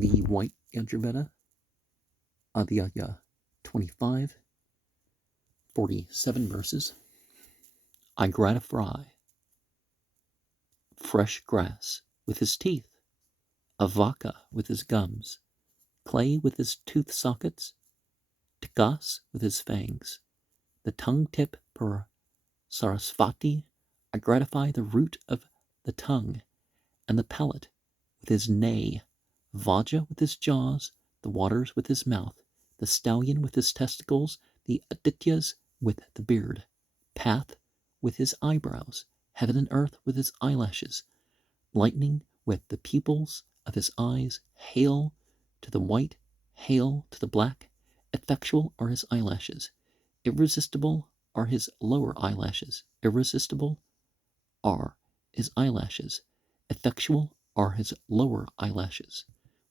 The White Yajurveda, Adhyaya 25, 47 verses. I gratify fresh grass with his teeth, avaka with his gums, clay with his tooth sockets, tikas with his fangs, the tongue tip per sarasvati. I gratify the root of the tongue, and the palate with his neigh, Vaja with his jaws, the waters with his mouth, the stallion with his testicles, the Adityas with the beard, Path with his eyebrows, heaven and earth with his eyelashes, lightning with the pupils of his eyes, hail to the white, hail to the black, effectual are his eyelashes, irresistible are his lower eyelashes, irresistible are his eyelashes, effectual are his lower eyelashes.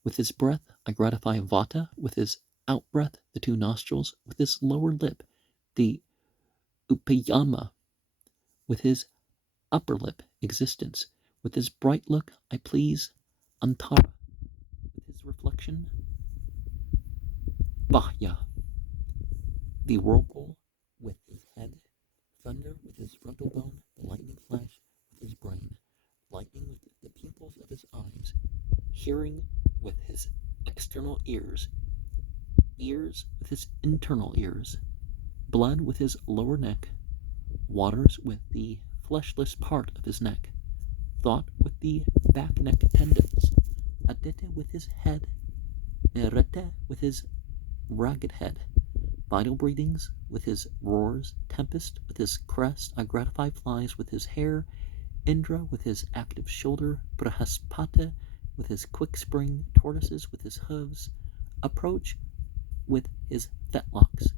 With his breath I gratify Vata, with his outbreath the two nostrils, with his lower lip the Upayama, with his upper lip existence, with his bright look I please Antara, with his reflection Bahya, the whirlpool with his head, thunder with his frontal bone, the lightning flash with his brain, lightning with the pupils of his eyes, hearing with his external ears, ears with his internal ears, blood with his lower neck, waters with the fleshless part of his neck, thought with the back neck tendons, Aditya with his head, Nerete with his ragged head, vital breathings with his roars, tempest with his crest, I gratify flies with his hair, Indra with his active shoulder, Brahaspata with his quick spring, tortoises with his hooves, approach with his fetlocks,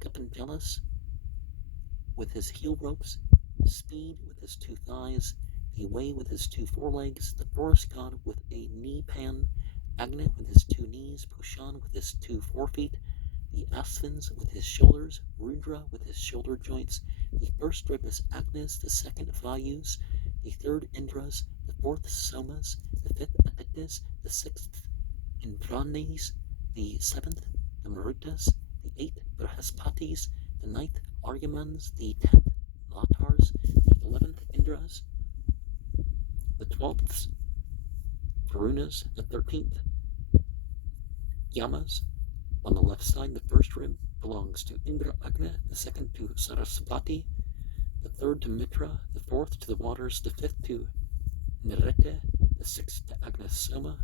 Capengelis with his heel ropes, speed with his two thighs, the way with his two forelegs, the forest god with a knee pan, Agni with his two knees, Pushan with his two forefeet, the Asvins with his shoulders, Rudra with his shoulder joints, the first rib is Agnis, the second Vayus, the third Indras, the fourth Somas, the fifth Adityas, the sixth Indranis, the seventh the Marutas, the eighth Brahaspatis, the ninth Aryamans, the 10th Latars, the 11th Indras, the 12th Varunas, the 13th Yamas. On the left side, the first rib belongs to Indra Agna, the second to Sarasvati, the third to Mitra, the fourth to the waters, the fifth to Nirete, the sixth to Agna Soma,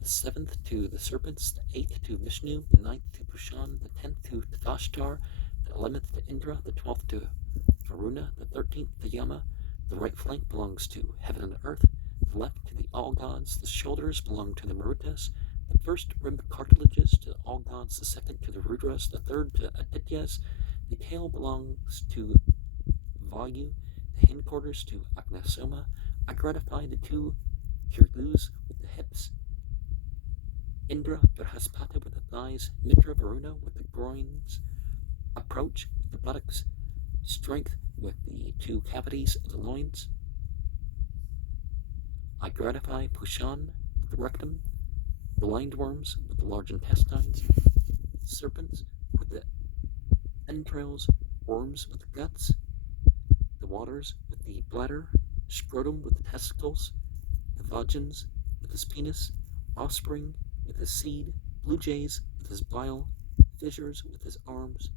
the seventh to the serpents, the eighth to Vishnu, the ninth to Pushan, the 10th to Tvashtar, the 11th to Indra, the 12th to Varuna, the 13th to Yama. The right flank belongs to heaven and earth, the left to the all gods, the shoulders belong to the Marutas, the first rib cartilages to all gods, the second to the Rudras, the third to Adityas, the tail belongs to Vayu, the hindquarters to Agnasoma. I gratify the two Kirgus with the hips, Indra Brahaspata with the thighs, Mitra Varuna with the groins, approach with the buttocks, strength with the two cavities of the loins. I gratify Pushan with the rectum, blind worms with the large intestines, serpents with the entrails, worms with the guts, the waters with the bladder, scrotum with the testicles, the vagins with his penis, offspring with his seed, blue jays with his bile, fissures with his arms,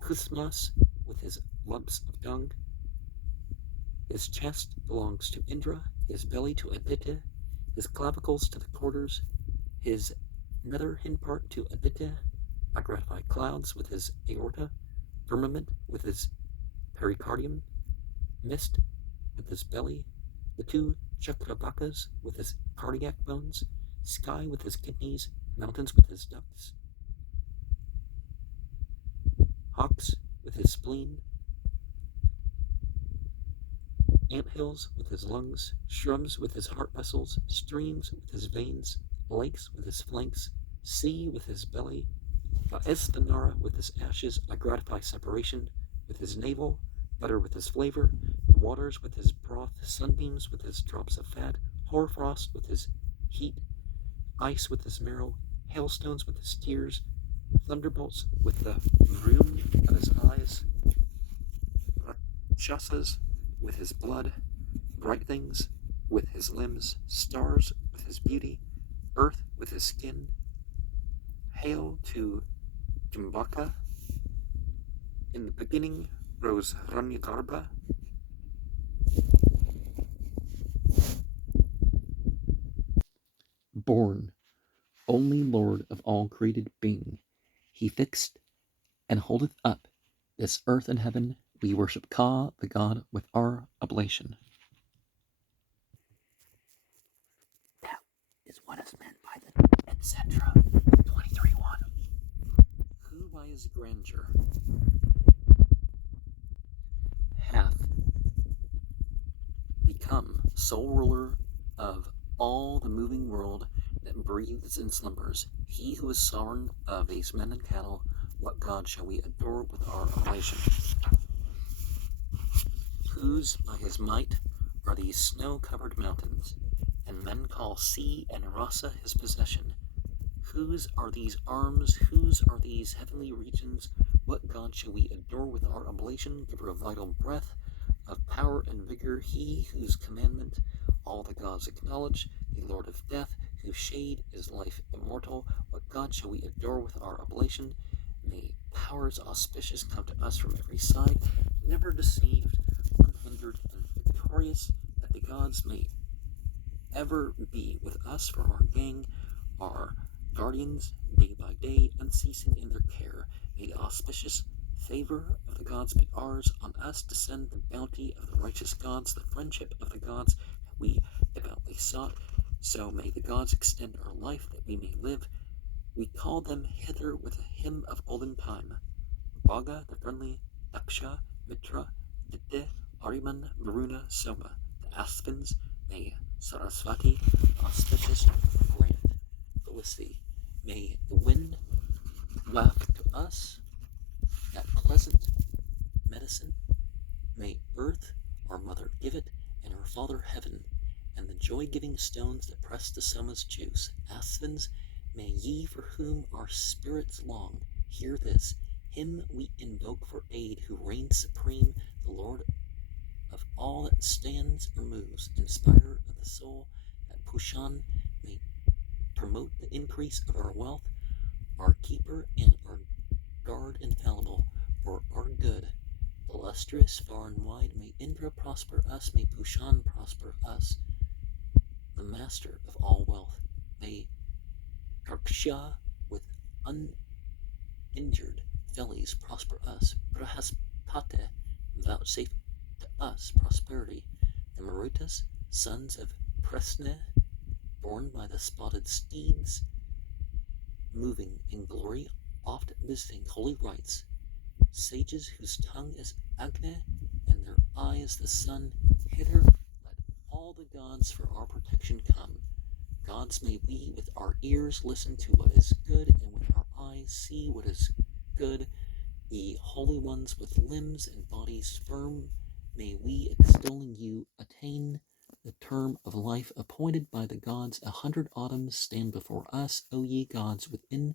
Kusmas with his lumps of dung. His chest belongs to Indra, his belly to Aditya, his clavicles to the quarters, his nether hind part to Aditya. I gratify clouds with his aorta, firmament with his pericardium, mist with his belly, the two Chakravakas with his cardiac bones, sky with his kidneys, mountains with his ducts, hawks with his spleen, anthills with his lungs, shrubs with his heart vessels, streams with his veins, lakes with his flanks, sea with his belly, Vaestanara with his ashes. I gratify separation with his navel, butter with his flavor, the waters with his broth, sunbeams with his drops of fat, hoarfrost with his heat, ice with his marrow, hailstones with his tears, thunderbolts with the vroom of his eyes, rakshasas with his blood, bright things with his limbs, stars with his beauty, earth with his skin. Hail to Jambaka. In the beginning rose Ranyagarbha. Born, only Lord of all created being, he fixed and holdeth up this earth and heaven. We worship Ka, the god, with our oblation. That is what is meant by the etc. 23:1. Who by his grandeur hath become sole ruler of all the moving world that breathes and slumbers, he who is sovereign of these men and cattle, what God shall we adore with our oblation? Whose by his might are these snow-covered mountains, and men call sea and rasa his possession? Whose are these arms? Whose are these heavenly regions? What God shall we adore with our oblation, giver of vital breath, of power and vigor, he whose commandment all the gods acknowledge, the Lord of death, whose shade is life immortal? What God shall we adore with our oblation? May powers auspicious come to us from every side, never deceived, unhindered, and victorious, that the gods may ever be with us for our gang, our guardians, day by day, unceasing in their care. May the auspicious favor of the gods be ours, on us descend the bounty of the righteous gods, the friendship of the gods that we devoutly sought. So may the gods extend our life that we may live. We call them hither with a hymn of olden time. Bhaga, the friendly, Daksha, Mitra, Aditya, Ariman, Varuna, Soma, the Aspens, may Sarasvati, auspicious, grant felicity. May the wind waft to us that pleasant medicine. May earth, our mother, give it, and our father heaven, and the joy-giving stones that press the Soma's juice. Aspens, may ye for whom our spirits long, hear this, him we invoke for aid, who reigns supreme, the Lord of all that stands or moves, inspirer of the soul, that Pushan may promote the increase of our wealth, our keeper and our guard infallible, for our good. Illustrious far and wide, may Indra prosper us, may Pushan prosper us, the master of all wealth. May Karksha with uninjured fellies prosper us. Brahaspate vouchsafe to us prosperity. The Marutas, sons of Presne, born by the spotted steeds, moving in glory, oft visiting holy rites, sages whose tongue is Agne and their eye is the sun, hither let all the gods for our protection come. Gods, may we with our ears listen to what is good, and with our eyes see what is good. Ye holy ones with limbs and bodies firm, may we, extolling you, attain the term of life appointed by the gods. 100 autumns stand before us, O ye gods, within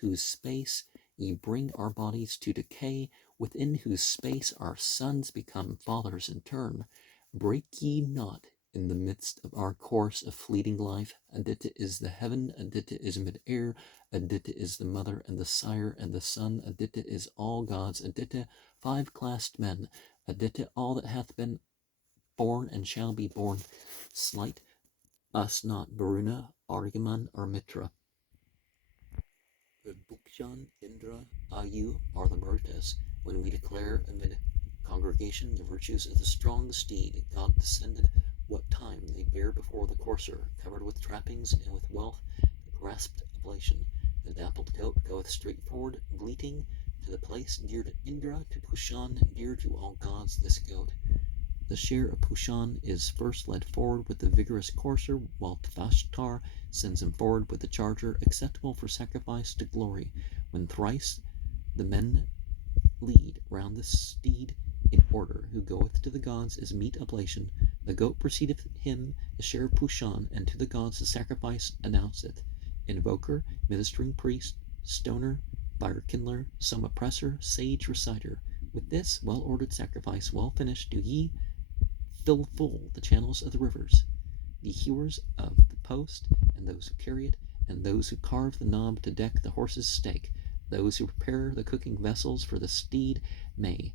whose space ye bring our bodies to decay, within whose space our sons become fathers in turn. Break ye not in the midst of our course of fleeting life. Aditya is the heaven, Aditya is mid-air, Aditya is the mother and the sire and the son, Aditya is all gods, Aditya, five-classed men, Aditya, all that hath been born and shall be born. Slight us not, Varuna, Aryaman, or Mitra. The Bukshan, Indra, Ayu are the Marutas. When we declare amid congregation the virtues of the strong steed, God descended, what time they bear before the courser, covered with trappings and with wealth, the grasped oblation. The dappled goat goeth straight forward, bleating, to the place dear to Indra, to Pushan, dear to all gods, this goat. The share of Pushan is first led forward with the vigorous courser, while Tvashtar sends him forward with the charger, acceptable for sacrifice to glory. When thrice the men lead round the steed in order, who goeth to the gods as meet oblation, the goat precedeth him, the share of Pushan, and to the gods the sacrifice announceth. invoker, ministering priest, stoner, fire kindler, some oppressor, sage reciter. With this well-ordered sacrifice well finished, do ye fill full the channels of the rivers, the hewers of the post, and those who carry it, and those who carve the knob to deck the horse's stake, those who prepare the cooking vessels for the steed. May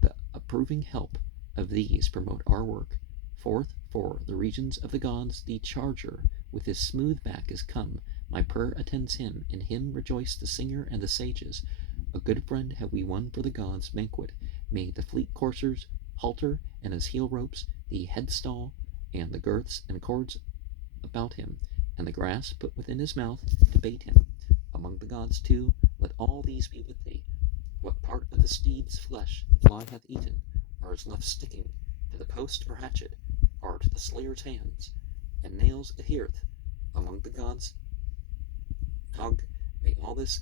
the approving help of these promote our work. Forth for the regions of the gods, the charger with his smooth back is come. My prayer attends him, in him rejoice the singer and the sages. A good friend have we won for the gods' banquet. May the fleet coursers halter, and his heel ropes, the headstall, and the girths and cords about him, and the grass put within his mouth to bait him. Among the gods too, let all these be with thee. What part of the steed's flesh the fly hath eaten, or is left sticking to the post or hatchet, or to the slayer's hands, and nails adhereth among the gods, Tog, may all this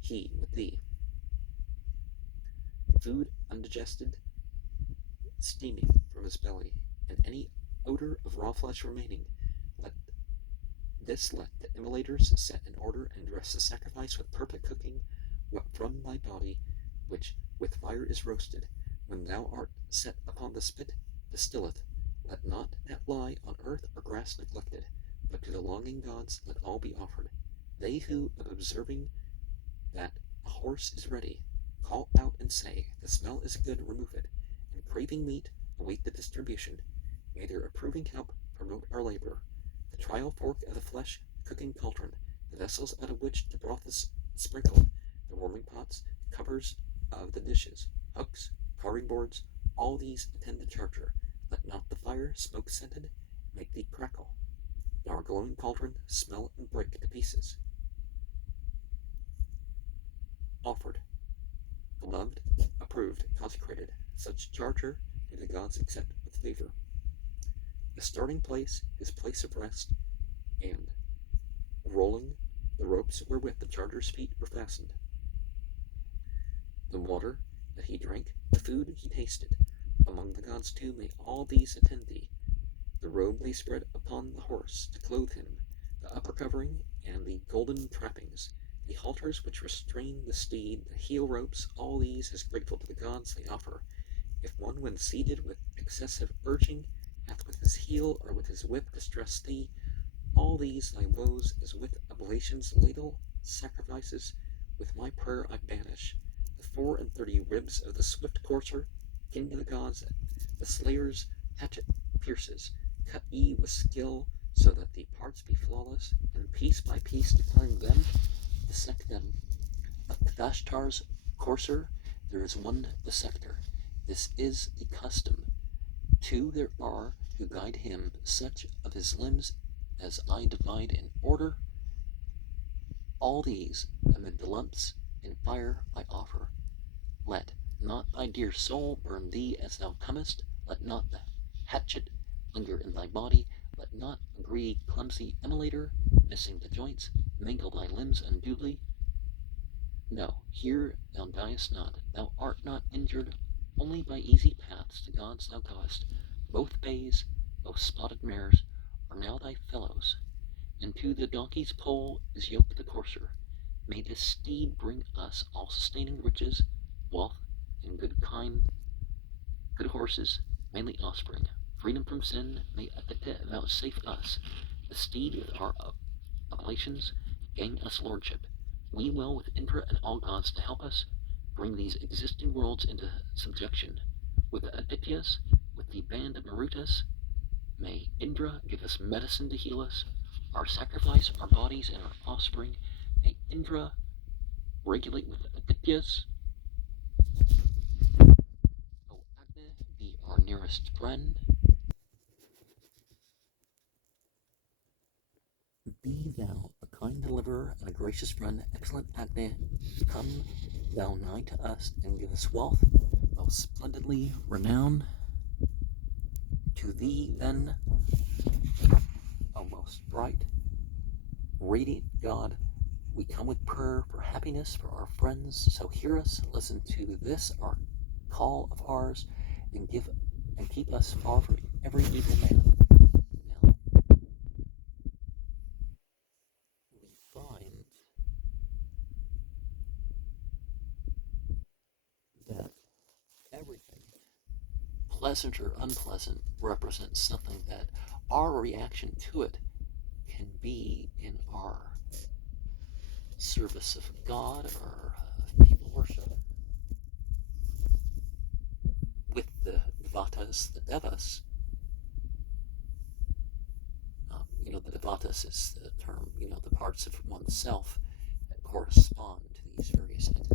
he with thee. Food undigested, steaming from his belly, and any odor of raw flesh remaining, let the immolators set in order, and dress the sacrifice with perfect cooking, what from thy body, which with fire is roasted, when thou art set upon the spit, distilleth. Let not that lie on earth or grass neglected, but to the longing gods let all be offered. They who, of observing that a horse is ready, call out and say, the smell is good, remove it, and craving meat, await the distribution. May their approving help promote our labor. The trial fork of the flesh, cooking cauldron, the vessels out of which the broth is sprinkled, the warming pots, covers of the dishes, hooks, carving boards, all these attend the charger. Let not the fire, smoke scented, make thee crackle, nor glowing cauldron smell and break to pieces. Offered, beloved, approved, consecrated, such charger do the gods accept with favor. The starting place, his place of rest, and rolling the ropes wherewith the charger's feet were fastened. The water that he drank, the food he tasted. Among the gods too may all these attend thee. The robe they spread upon the horse to clothe him, the upper covering, and the golden trappings, the halters which restrain the steed, the heel ropes, all these as grateful to the gods they offer. If one when seated with excessive urging hath with his heel or with his whip distressed thee, all these thy woes as with oblations ladle sacrifices, with my prayer I banish. The 34 ribs of the swift courser, kin to the gods, the slayer's hatchet pierces, cut ye with skill, so that the parts be flawless, and piece by piece decline them, dissect them. Of Vashtar's courser there is one dissector. This is the custom. 2 there are who guide him, such of his limbs as I divide in order. All these amid the lumps in fire I offer. Let not thy dear soul burn thee as thou comest. Let not the hatchet linger in thy body. Let not a greedy, clumsy immolator, missing the joints, mangle thy limbs unduly. No, here thou diest not. Thou art not injured. Only by easy paths to gods thou goest. Both bays, both spotted mares, are now thy fellows, and to the donkey's pole is yoked the courser. May this steed bring us all sustaining riches, wealth, and good horses, mainly offspring. Freedom from sin, may Adhyaya vouchsafe us. The steed with our oblations gain us lordship. We will with Indra and all gods to help us bring these existing worlds into subjection. With the Adhyayas, with the band of Marutas, may Indra give us medicine to heal us, our sacrifice, our bodies, and our offspring. May Indra regulate with the Adhyayas. O Agni, be our nearest friend. Be thou a kind deliverer and a gracious friend, excellent Agni. Come thou nigh to us and give us wealth, most splendidly renowned. To thee then, O most bright, radiant God, we come with prayer for happiness for our friends. So hear us, listen to this, our call of ours, and keep us far from every evil man. Now, pleasant or unpleasant represents something that our reaction to it can be in our service of God or people worship. With the Devatas, the Devas, the Devatas is the term, the parts of oneself that correspond to these various entities.